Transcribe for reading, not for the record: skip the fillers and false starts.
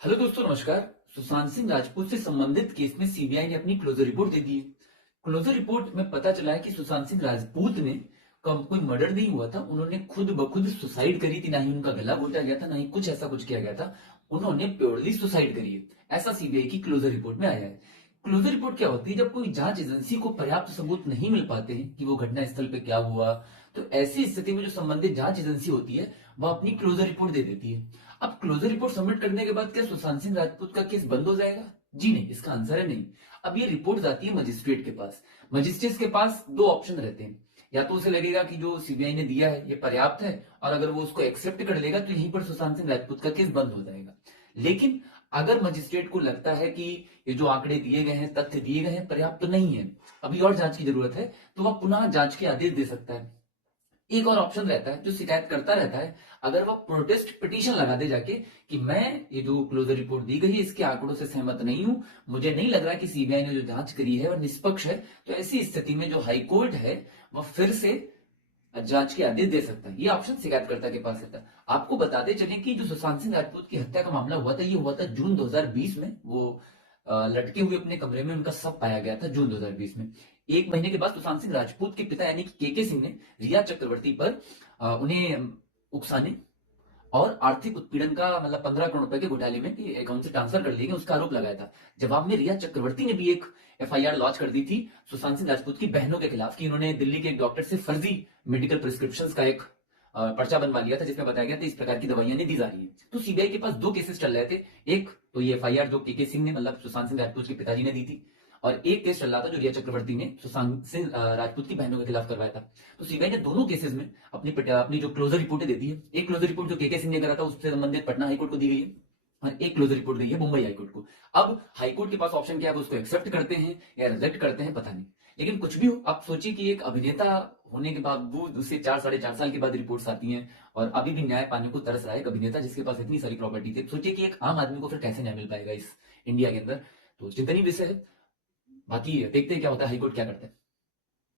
Hello दोस्तों, नमस्कार। सुशांत सिंह राजपूत से संबंधित केस में सीबीआई ने अपनी क्लोजर रिपोर्ट दे दी है। क्लोजर रिपोर्ट में पता चला है कि सुशांत सिंह राजपूत ने का कोई मर्डर नहीं हुआ था। उन्होंने खुद ब खुद सुसाइड करी थी। ना ही उनका गला घोटा गया था, ना ही कुछ ऐसा कुछ किया गया था। उन्होंने प्योरली सुसाइड करी है, ऐसा सीबीआई की क्लोजर रिपोर्ट में आया है। क्लोजर रिपोर्ट क्या होती है? जब कोई जांच एजेंसी को पर्याप्त सबूत नहीं मिल पाते हैं कि वो घटना स्थल पे क्या हुआ, तो ऐसी स्थिति में जो संबंधित जांच एजेंसी होती है वह अपनी क्लोजर रिपोर्ट दे देती है। अब क्लोजर रिपोर्ट सबमिट करने के बाद क्या सुशांत सिंह राजपूत का केस बंद हो जाएगा? जी नहीं, इसका आंसर है नहीं। अब ये रिपोर्ट जाती है मजिस्ट्रेट के पास। मजिस्ट्रेट के पास दो ऑप्शन रहते हैं। या तो उसे लगेगा कि जो सीबीआई ने दिया है ये पर्याप्त है, और अगर वो उसको एक्सेप्ट कर लेगा तो यहीं पर सुशांत सिंह राजपूत का केस बंद हो जाएगा। लेकिन अगर मजिस्ट्रेट को लगता है कि ये जो आंकड़े दिए गए हैं, तथ्य दिए गए हैं, पर्याप्त नहीं है, अभी और जांच की जरूरत है, तो वह पुनः जांच के आदेश दे सकता है। एक और ऑप्शन रहता है जो शिकायत करता रहता है। अगर वह प्रोटेस्ट पिटीशन लगा दे जाके कि मैं ये जो क्लोजर रिपोर्ट दी गई है इसके आंकड़ों से सहमत नहीं हूं, मुझे नहीं लग रहा कि सीबीआई ने जो जांच करी है वह निष्पक्ष है, तो ऐसी स्थिति में जो हाई कोर्ट है वह फिर से जांच के आदेश दे सकता है। ये ऑप्शन शिकायतकर्ता के पास रहता है। आपको बताते चले कि जो सुशांत सिंह राजपूत की हत्या का मामला हुआ था, ये हुआ था जून 2020 में। वो लटके हुए अपने कमरे में उनका शव पाया गया था जून 2020 में। एक महीने के बाद सुशांत सिंह राजपूत के पिता यानी कि के सिंह ने रिया चक्रवर्ती पर उन्हें उकसाने और आर्थिक उत्पीड़न का मतलब 15 करोड़ रुपए के घोटाले में कि अकाउंट से ट्रांसफर कर लिए गए, उसका आरोप लगाया था। जवाब में रिया चक्रवर्ती ने भी एक एफआईआर लॉन्च कर दी थी सुशांत सिंह राजपूत की बहनों के खिलाफ कि उन्होंने दिल्ली के एक डॉक्टर से फर्जी मेडिकल प्रिस्क्रिप्शंस का एक पर्चा बनवा लिया था, जिसमें बताया गया था इस प्रकार की दवाइयां नहीं दी जा रही है। तो सीबीआई के पास दो केसेस चल रहे थे। एक तो ये एफआईआर जो के सिंह ने मतलब सुशांत सिंह राजपूत के पिताजी ने दी थी, और एक केस चल रहा था जो रिया चक्रवर्ती ने सुशांत सिंह राजपूत की बहनों के खिलाफ करवाया था। तो सीबीआई ने दोनों केसेस में अपनी जो क्लोजर रिपोर्टें दे दी है। एक क्लोजर रिपोर्ट जो के सिंह ने करा था उससे संबंधित पटना हाईकोर्ट को दी गई है, और एक क्लोजर रिपोर्ट गई है मुंबई हाईकोर्ट को। अब हाईकोर्ट के पास ऑप्शन क्या है, वो उसको एक्सेप्ट करते हैं या रिजेक्ट करते हैं, पता नहीं। लेकिन कुछ भी हो, आप सोचिए कि एक अभिनेता होने के बावजूद उससे 4 साढ़े 4 साल के बाद रिपोर्ट्स आती हैं, और अभी भी न्याय पाने को तरस रहा है एक अभिनेता जिसके पास इतनी सारी प्रॉपर्टी थी। सोचिए कि एक आम आदमी को फिर कैसे न्याय मिल पाएगा इस इंडिया के अंदर। तो चिंतनीय विषय है। बाकी देखते हैं क्या होता है, हाईकोर्ट क्या करता है।